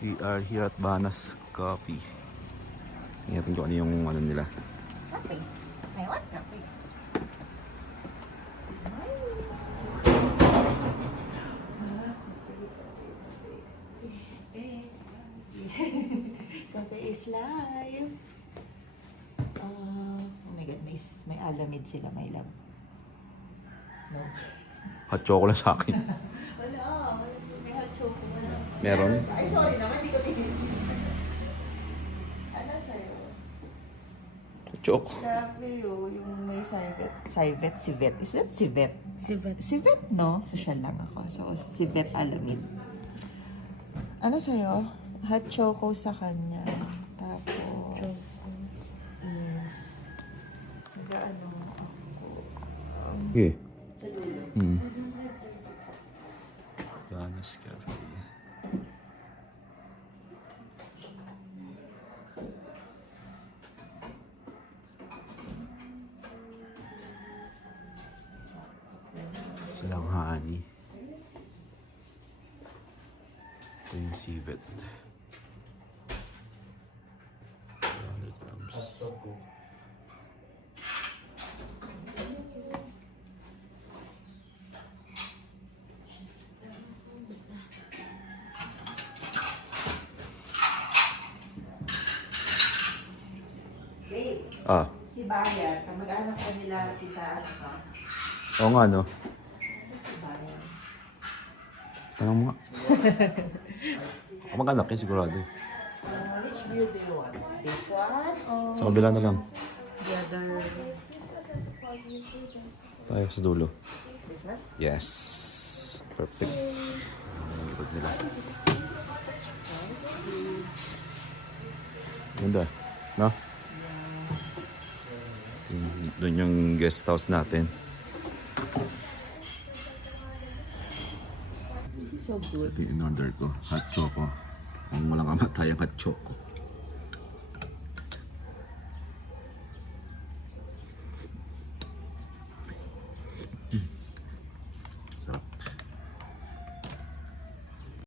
We are here at Banas Coffee. Tingnan natin kung ano yung ano nila. Kape. I want kape. Kape is live. Oh my God, may alamid sila, may love. No. Hot chocolate sa akin. Wala, may hot chocolate. Wala. Meron? Ay, sorry naman, hindi ko tingin. Ano sa'yo? Choco. Grabe yung may Civet, Civet. Is that Civet? Civet. Civet, no? Social lang ako. So, Civet alamid. Ano sa'yo? Hot choco sa kanya. Tapos, is, nag-ano ako. Okay. Sa dulo. Banas Coffee. Silang honey. Ito yung civet. 100 grams. Babe, Ah, si Bayan, kamag-anak ka nila kita ano ka? oo nga no. Kasi si Bayan. Tanong mo nga. Kamag-anak yan sigurado. Which view do you want? This one or Sa kabila na lang. the other? Tayo sa dulo. This one? Yes. Perfect. Ang likod nila. Ganda. No? Doon yung guest house natin. This is so good. Ito yung in-order ko. Hot choco. Ang walang kamatayang hot choco.